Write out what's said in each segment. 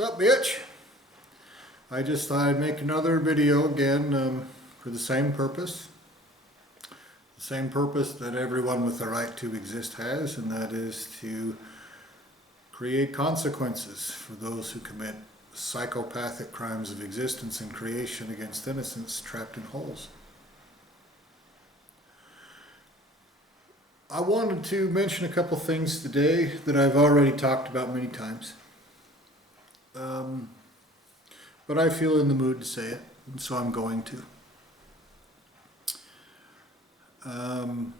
What's up, bitch? I just thought I'd make another video again for the same purpose. The same purpose that everyone with the right to exist has, and that is to create consequences for those who commit psychopathic crimes of existence and creation against innocents trapped in holes. I wanted to mention a couple things today that I've already talked about many times. But I feel in the mood to say it, and so I'm going to. And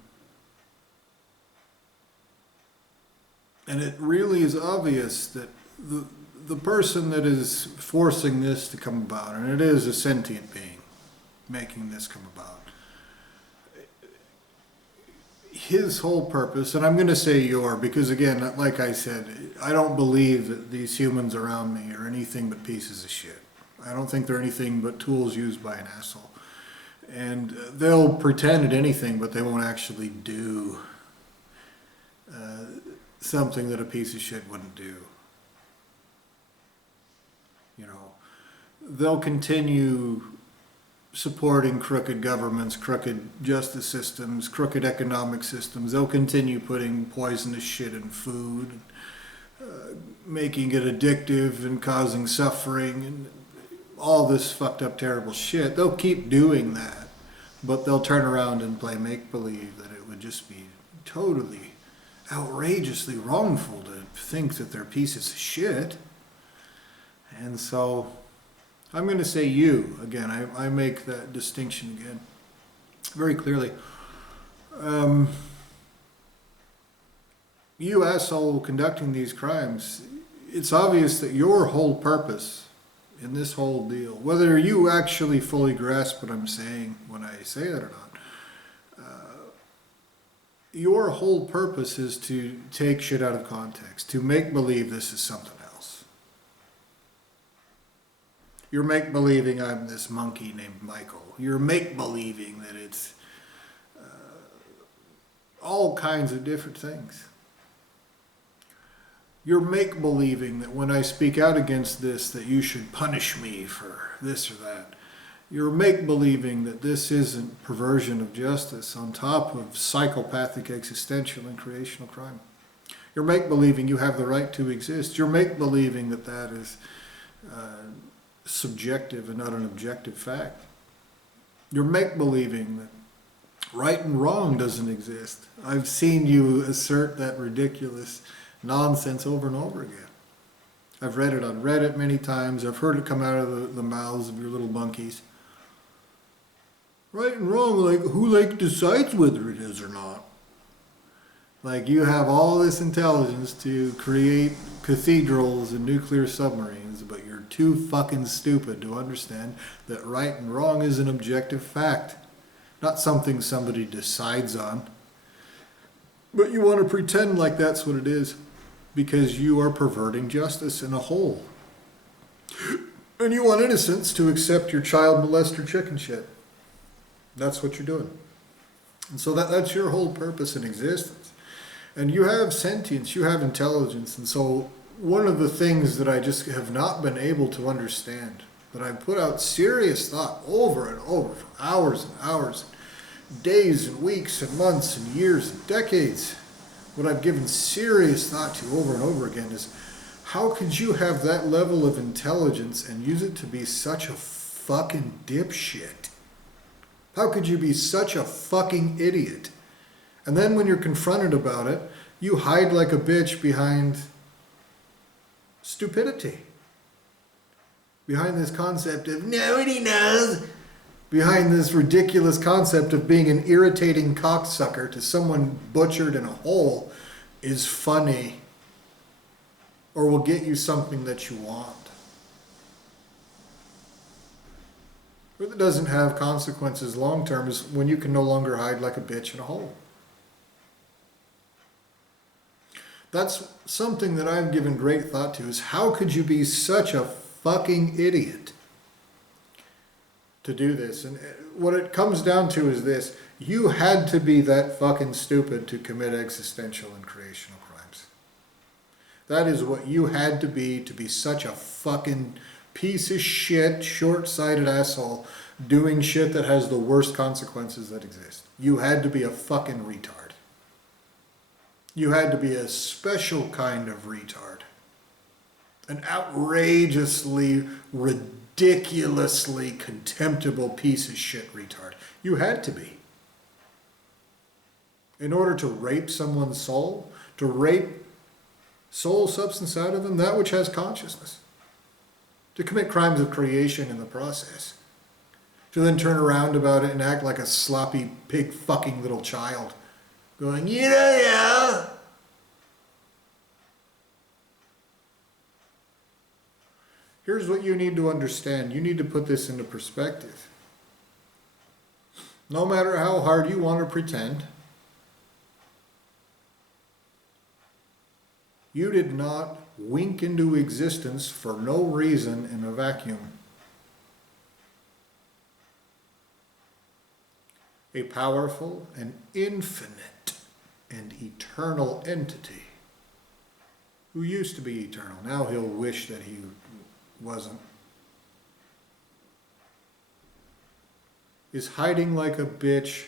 it really is obvious that the person that is forcing this to come about, and it is a sentient being making this come about, his whole purpose, and I'm going to say because again, like I said, I don't believe that these humans around me are anything but pieces of shit. I don't think they're anything but tools used by an asshole. And they'll pretend at anything, but they won't actually do something that a piece of shit wouldn't do. You know, they'll continue supporting crooked governments, crooked justice systems, crooked economic systems. They'll continue putting poisonous shit in food, making it addictive and causing suffering and all this fucked up terrible shit. They'll keep doing that, but they'll turn around and play make-believe that it would just be totally outrageously wrongful to think that they're pieces of shit. And so I'm going to say again, I make that distinction again very clearly. You asshole conducting these crimes, it's obvious that your whole purpose in this whole deal, whether you actually fully grasp what I'm saying when I say that or not, your whole purpose is to take shit out of context, to make believe this is something else. You're make-believing I'm this monkey named Michael. You're make-believing that it's all kinds of different things. You're make-believing that when I speak out against this, that you should punish me for this or that. You're make-believing that this isn't perversion of justice on top of psychopathic existential and creational crime. You're make-believing you have the right to exist. You're make-believing that that is subjective and not an objective fact. You're make-believing that right and wrong doesn't exist. I've seen you assert that ridiculous nonsense over and over again. I've read it on Reddit many times. I've heard it come out of the mouths of your little monkeys. Right and wrong, like who decides whether it is or not? Like you have all this intelligence to create cathedrals and nuclear submarines, but you're too fucking stupid to understand that right and wrong is an objective fact, not something somebody decides on. But you want to pretend like that's what it is because you are perverting justice in a whole. And you want innocents to accept your child molester chicken shit. That's what you're doing. And so that's your whole purpose in existence. And you have sentience, you have intelligence. And so one of the things that I just have not been able to understand, that I put out serious thought over and over for hours and hours, days and weeks and months and years and decades, what I've given serious thought to over and over again is, how could you have that level of intelligence and use it to be such a fucking dipshit? How could you be such a fucking idiot? And then when you're confronted about it, you hide like a bitch behind stupidity. Behind this concept of nobody knows. Behind this ridiculous concept of being an irritating cocksucker to someone butchered in a hole is funny or will get you something that you want. What doesn't have consequences long term is when you can no longer hide like a bitch in a hole. That's something that I've given great thought to, is how could you be such a fucking idiot to do this? And what it comes down to is this: you had to be that fucking stupid to commit existential and creational crimes. That is what you had to be such a fucking piece of shit, short-sighted asshole doing shit that has the worst consequences that exist. You had to be a fucking retard. You had to be a special kind of retard. An outrageously, ridiculously contemptible piece of shit retard. You had to be. In order to rape someone's soul, to rape soul substance out of them, that which has consciousness. To commit crimes of creation in the process. To then turn around about it and act like a sloppy pig fucking little child. Going, yeah. Here's what you need to understand. You need to put this into perspective. No matter how hard you want to pretend, you did not wink into existence for no reason in a vacuum. A powerful and infinite and eternal entity who used to be eternal. Now he'll wish that he wasn't. Is hiding like a bitch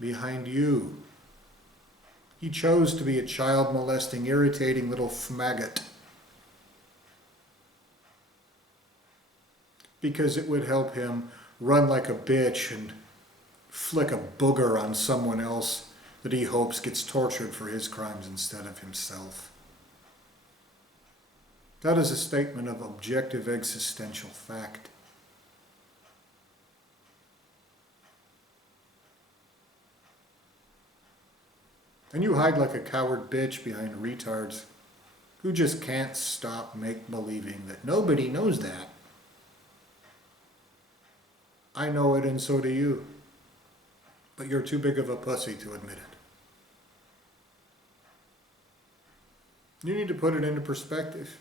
behind you. He chose to be a child-molesting, irritating little faggot because it would help him run like a bitch and flick a booger on someone else that he hopes gets tortured for his crimes instead of himself. That is a statement of objective existential fact. And you hide like a coward bitch behind retards who just can't stop make-believing that nobody knows that. I know it and so do you. But you're too big of a pussy to admit it. You need to put it into perspective.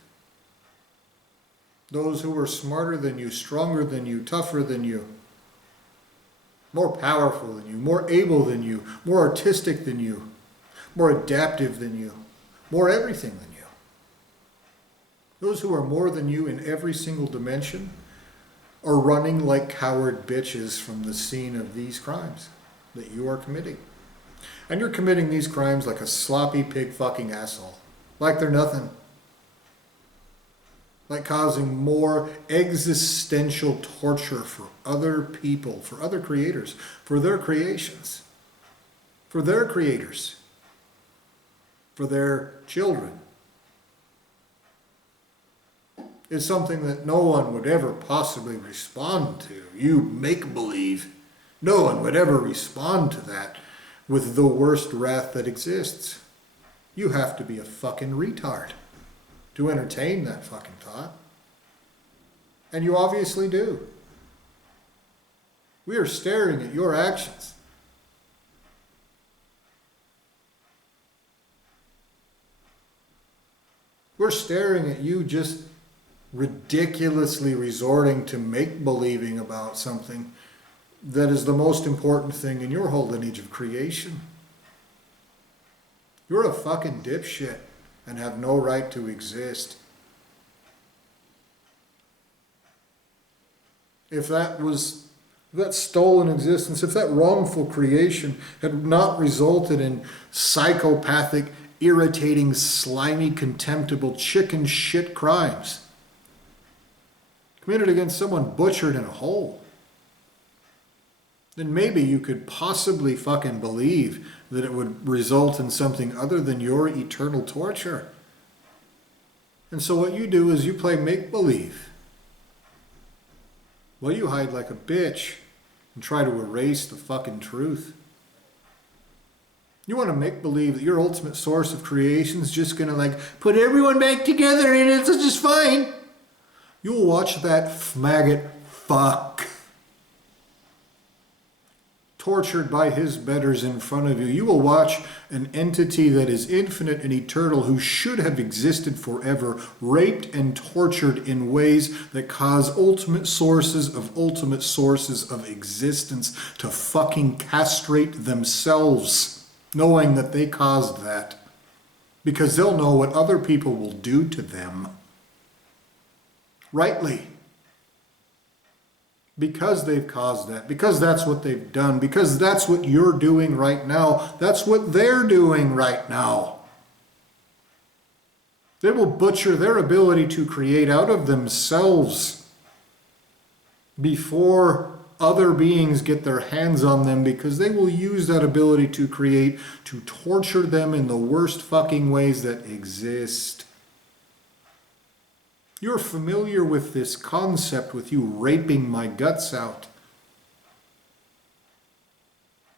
Those who are smarter than you, stronger than you, tougher than you, more powerful than you, more able than you, more artistic than you, more adaptive than you, more everything than you. Those who are more than you in every single dimension are running like coward bitches from the scene of these crimes that you are committing. And you're committing these crimes like a sloppy pig fucking asshole. Like they're nothing. Like causing more existential torture for other people, for other creators, for their creations, for their creators, for their children. Is something that no one would ever possibly respond to. You make-believe. No one would ever respond to that with the worst wrath that exists. You have to be a fucking retard to entertain that fucking thought. And you obviously do. We are staring at your actions. We're staring at you just ridiculously resorting to make-believing about something that is the most important thing in your whole lineage of creation. You're a fucking dipshit and have no right to exist. If that stolen existence, if that wrongful creation had not resulted in psychopathic, irritating, slimy, contemptible, chicken shit crimes committed against someone butchered in a hole, then maybe you could possibly fucking believe that it would result in something other than your eternal torture. And so what you do is you play make-believe. Well, you hide like a bitch and try to erase the fucking truth. You want to make believe that your ultimate source of creation is just going to put everyone back together and it's just fine. You'll watch that maggot fuck tortured by his betters in front of you. You will watch an entity that is infinite and eternal who should have existed forever, raped and tortured in ways that cause ultimate sources of existence to fucking castrate themselves, knowing that they caused that. because they'll know what other people will do to them rightly. Because they've caused that, because that's what they've done, because that's what you're doing right now, that's what they're doing right now. They will butcher their ability to create out of themselves before other beings get their hands on them, because they will use that ability to create to torture them in the worst fucking ways that exist. You're familiar with this concept, with you raping my guts out.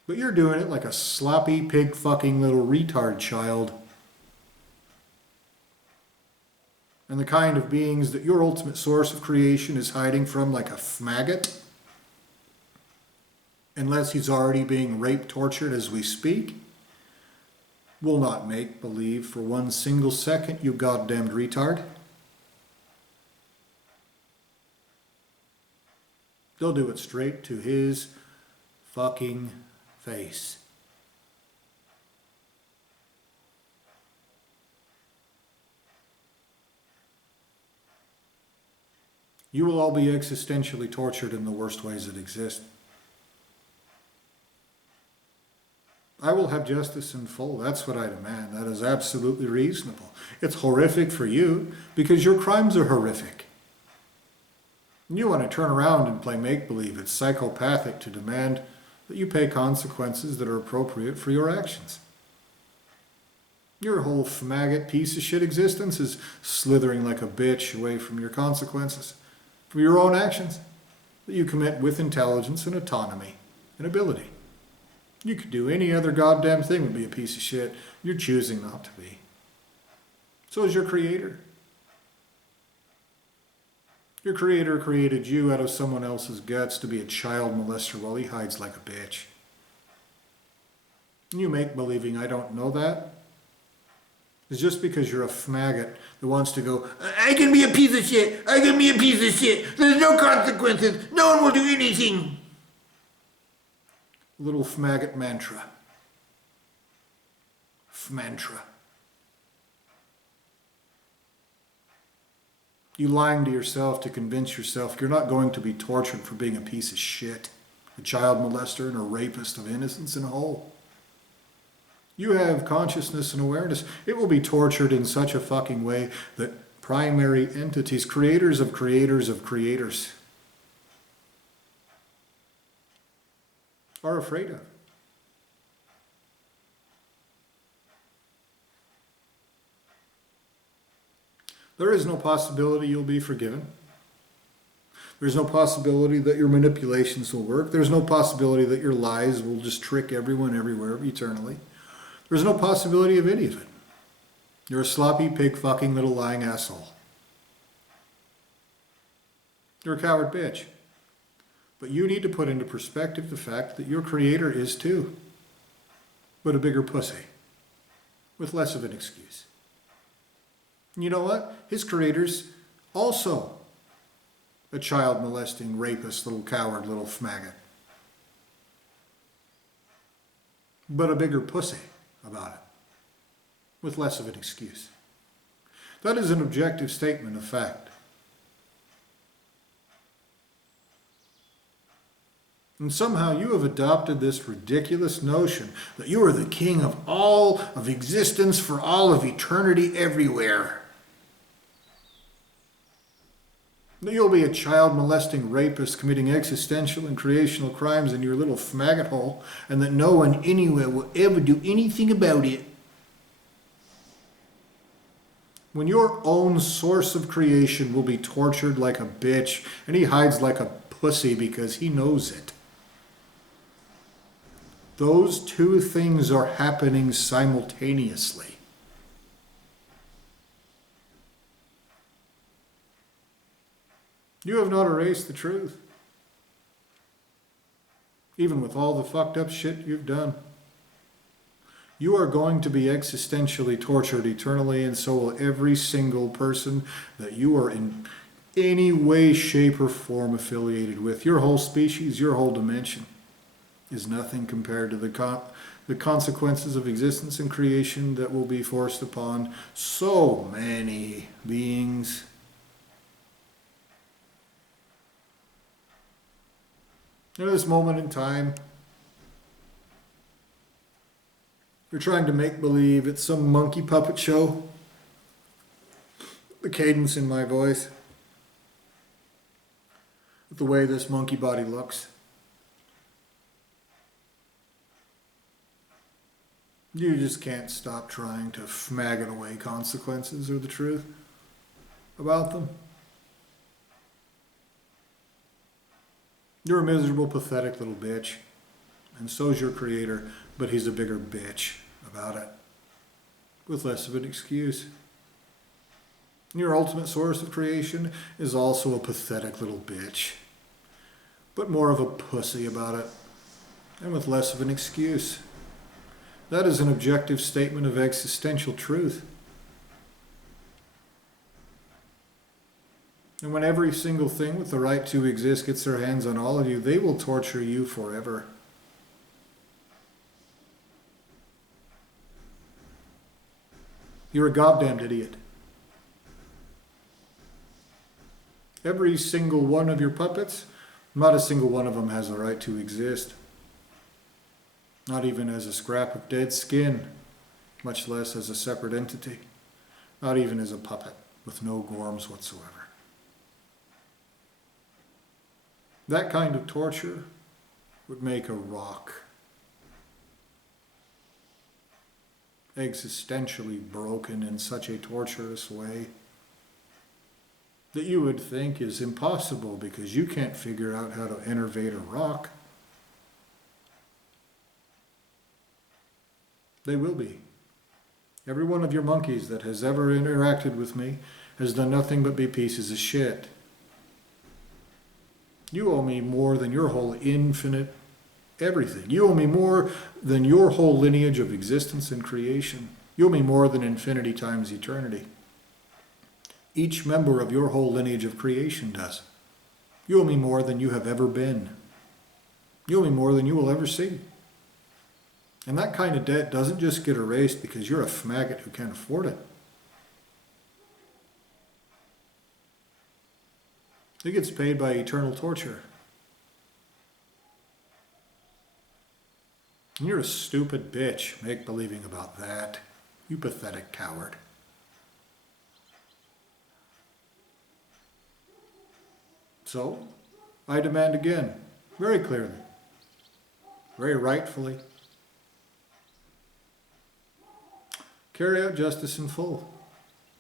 But you're doing it like a sloppy pig fucking little retard child. And the kind of beings that your ultimate source of creation is hiding from, like a maggot. Unless he's already being raped, tortured as we speak, will not make believe for one single second, you goddamned retard. They'll do it straight to his fucking face. You will all be existentially tortured in the worst ways that exist. I will have justice in full. That's what I demand. That is absolutely reasonable. It's horrific for you because your crimes are horrific. You want to turn around and play make-believe. It's psychopathic to demand that you pay consequences that are appropriate for your actions. Your whole maggot piece of shit existence is slithering like a bitch away from your consequences, for your own actions that you commit with intelligence and autonomy and ability. You could do any other goddamn thing would be a piece of shit. You're choosing not to be. So is your creator. Your creator created you out of someone else's guts to be a child molester while he hides like a bitch. And you make believing I don't know that. It's just because you're a maggot that wants to go, I can be a piece of shit, I can be a piece of shit, there's no consequences, no one will do anything. Little maggot mantra. Mantra. You lying to yourself to convince yourself you're not going to be tortured for being a piece of shit, a child molester and a rapist of innocence and whole. You have consciousness and awareness. It will be tortured in such a fucking way that primary entities, creators of creators of creators, are afraid of. There is no possibility you'll be forgiven. There's no possibility that your manipulations will work. There's no possibility that your lies will just trick everyone everywhere eternally. There's no possibility of any of it. You're a sloppy pig fucking little lying asshole. You're a coward bitch. But you need to put into perspective the fact that your creator is too, but a bigger pussy, with less of an excuse. And you know what? His creator's also a child molesting, rapist, little coward, little maggot. But a bigger pussy about it, with less of an excuse. That is an objective statement of fact. And somehow you have adopted this ridiculous notion that you are the king of all of existence for all of eternity everywhere. That you'll be a child molesting rapist committing existential and creational crimes in your little maggot hole, and that no one anywhere will ever do anything about it. When your own source of creation will be tortured like a bitch, and he hides like a pussy because he knows it. Those two things are happening simultaneously. You have not erased the truth. Even with all the fucked up shit you've done. You are going to be existentially tortured eternally, and so will every single person that you are in any way, shape, or form affiliated with. Your whole species, your whole dimension is nothing compared to the consequences of existence and creation that will be forced upon so many beings. In this moment in time, you're trying to make believe it's some monkey puppet show. The cadence in my voice, the way this monkey body looks. You just can't stop trying to maggot away consequences or the truth about them. You're a miserable, pathetic little bitch. And so's your creator, but he's a bigger bitch about it. With less of an excuse. Your ultimate source of creation is also a pathetic little bitch. But more of a pussy about it. And with less of an excuse. That is an objective statement of existential truth. And when every single thing with the right to exist gets their hands on all of you, they will torture you forever. You're a goddamned idiot. Every single one of your puppets, not a single one of them has the right to exist. Not even as a scrap of dead skin, much less as a separate entity. Not even as a puppet with no gorms whatsoever. That kind of torture would make a rock existentially broken in such a torturous way that you would think is impossible because you can't figure out how to innervate a rock. They will be. Every one of your monkeys that has ever interacted with me has done nothing but be pieces of shit. You owe me more than your whole infinite everything. You owe me more than your whole lineage of existence and creation. You owe me more than infinity times eternity. Each member of your whole lineage of creation does. You owe me more than you have ever been. You owe me more than you will ever see. And that kind of debt doesn't just get erased because you're a faggot who can't afford it. It gets paid by eternal torture. And you're a stupid bitch make-believing about that. You pathetic coward. So, I demand again, very clearly, very rightfully, carry out justice in full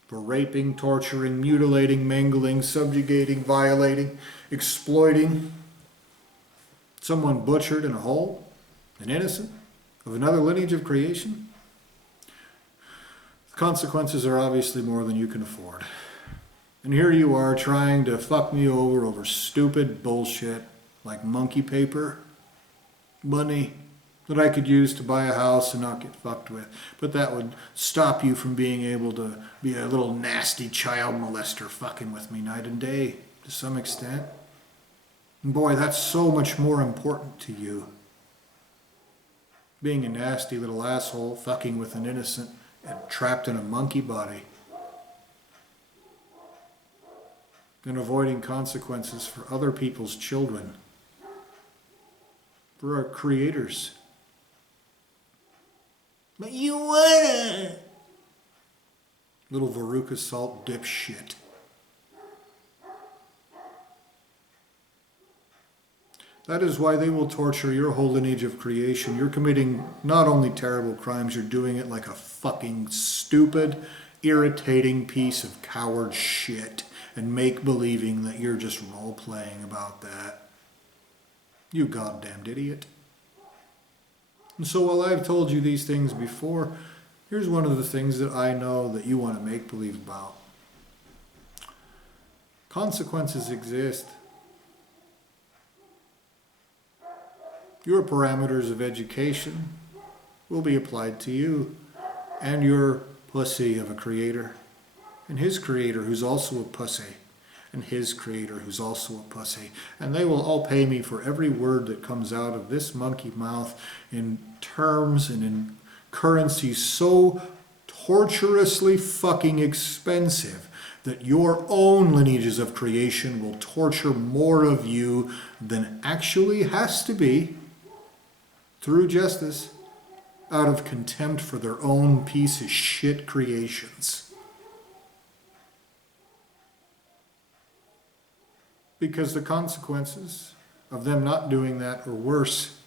for raping, torturing, mutilating, mangling, subjugating, violating, exploiting someone butchered in a hole, an innocent, of another lineage of creation. The consequences are obviously more than you can afford. And here you are trying to fuck me over stupid bullshit like monkey paper, money that I could use to buy a house and not get fucked with. But that would stop you from being able to be a little nasty child molester fucking with me night and day to some extent. And boy, that's so much more important to you. Being a nasty little asshole fucking with an innocent and trapped in a monkey body. And avoiding consequences for other people's children. For our creators. But you wanna! Little Veruca Salt dipshit. That is why they will torture your whole lineage of creation. You're committing not only terrible crimes, you're doing it like a fucking stupid, irritating piece of coward shit. And make-believing that you're just role-playing about that. You goddamned idiot. And so while I've told you these things before, here's one of the things that I know that you want to make-believe about. Consequences exist. Your parameters of education will be applied to you and your pussy of a creator. And his creator, who's also a pussy. and his creator, who's also a pussy. And they will all pay me for every word that comes out of this monkey mouth in terms and in currency so torturously fucking expensive that your own lineages of creation will torture more of you than actually has to be, through justice, out of contempt for their own piece of shit creations. Because the consequences of them not doing that are worse.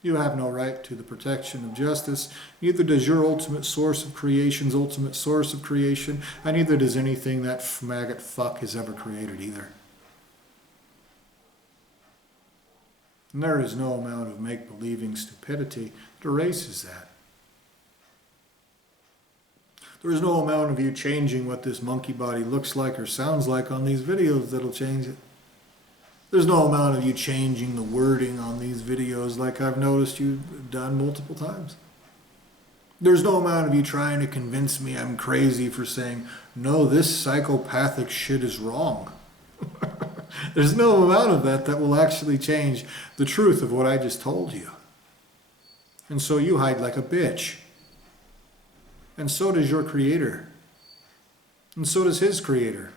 You have no right to the protection of justice. Neither does your ultimate source of creation's ultimate source of creation, and neither does anything that maggot fuck has ever created either. And there is no amount of make-believing stupidity that erases that. There is no amount of you changing what this monkey body looks like or sounds like on these videos that'll change it. There's no amount of you changing the wording on these videos like I've noticed you've done multiple times. There's no amount of you trying to convince me I'm crazy for saying, no, this psychopathic shit is wrong. There's no amount of that will actually change the truth of what I just told you. And so you hide like a bitch. And so does your creator. And so does his creator.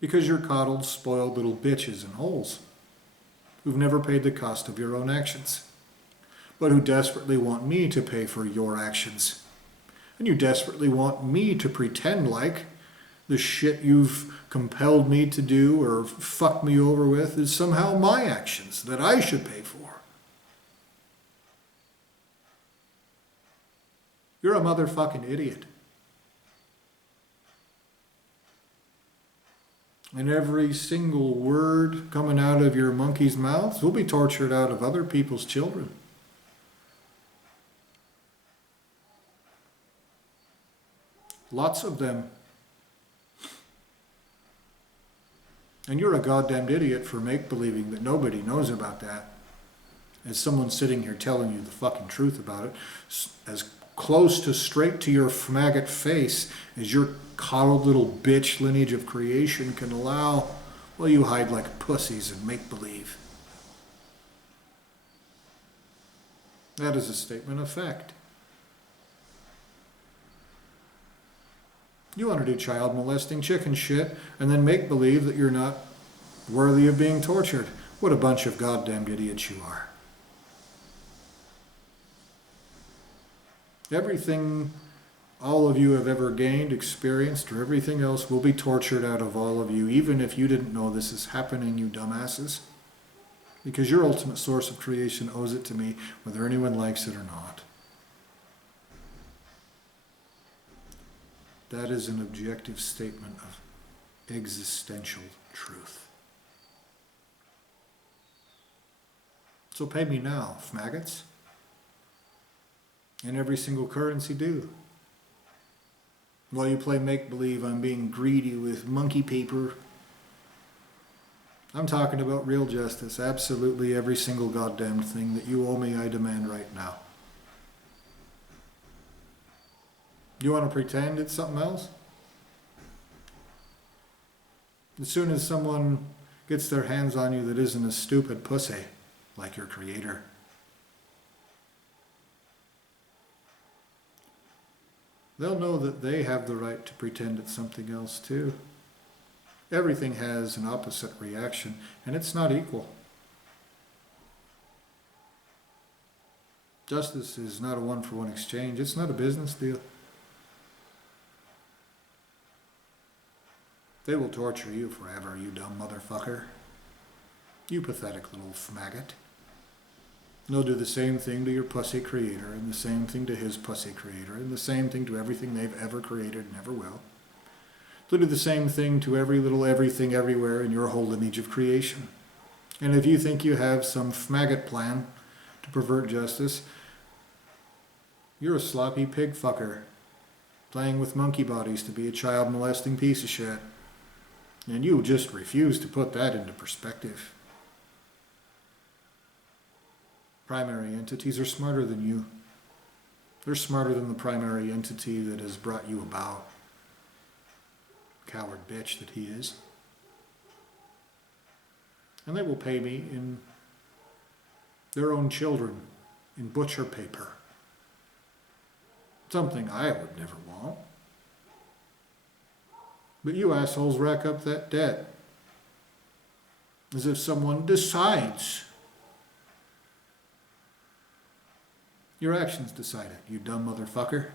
Because you're coddled, spoiled little bitches and holes who've never paid the cost of your own actions, but who desperately want me to pay for your actions. And you desperately want me to pretend like the shit you've compelled me to do or fucked me over with is somehow my actions that I should pay for. You're a motherfucking idiot. And every single word coming out of your monkey's mouths will be tortured out of other people's children. Lots of them. And you're a goddamned idiot for make-believing that nobody knows about that. As someone sitting here telling you the fucking truth about it, as close to straight to your maggot face as your coddled little bitch lineage of creation can allow, well, you hide like pussies and make-believe. That is a statement of fact. You want to do child molesting chicken shit and then make believe that you're not worthy of being tortured. What a bunch of goddamned idiots you are. Everything all of you have ever gained, experienced, or everything else will be tortured out of all of you, even if you didn't know this is happening, you dumbasses. Because your ultimate source of creation owes it to me, whether anyone likes it or not. That is an objective statement of existential truth. So pay me now, maggots. And every single currency due. While you play make-believe I'm being greedy with monkey paper, I'm talking about real justice. Absolutely every single goddamn thing that you owe me, I demand right now. You want to pretend it's something else? As soon as someone gets their hands on you that isn't a stupid pussy like your creator, they'll know that they have the right to pretend it's something else too. Everything has an opposite reaction, and it's not equal. Justice is not a one-for-one exchange. It's not a business deal. They will torture you forever, you dumb motherfucker. You pathetic little maggot. They'll do the same thing to your pussy creator, and the same thing to his pussy creator, and the same thing to everything they've ever created and ever will. They'll do the same thing to every little everything everywhere in your whole lineage of creation. And if you think you have some maggot plan to pervert justice, you're a sloppy pig fucker, playing with monkey bodies to be a child molesting piece of shit. And you just refuse to put that into perspective. Primary entities are smarter than you. They're smarter than the primary entity that has brought you about. coward bitch that he is. And they will pay me in their own children, in butcher paper. Something I would never want. But you assholes rack up that debt as if someone decides. Your actions decide it, you dumb motherfucker.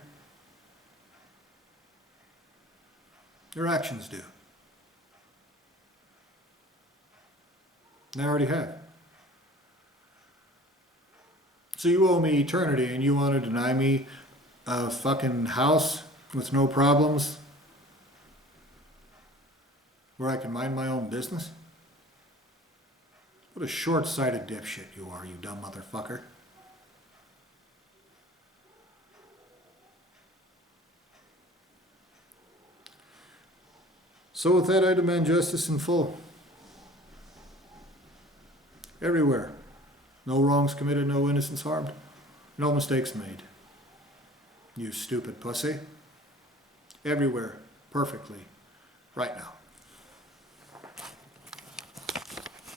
Your actions do. They already have. So you owe me eternity and you want to deny me a fucking house with no problems where I can mind my own business? What a short-sighted dipshit you are, you dumb motherfucker. So with that, I demand justice in full. Everywhere. No wrongs committed, no innocents harmed. No mistakes made. You stupid pussy. Everywhere. Perfectly. Right now.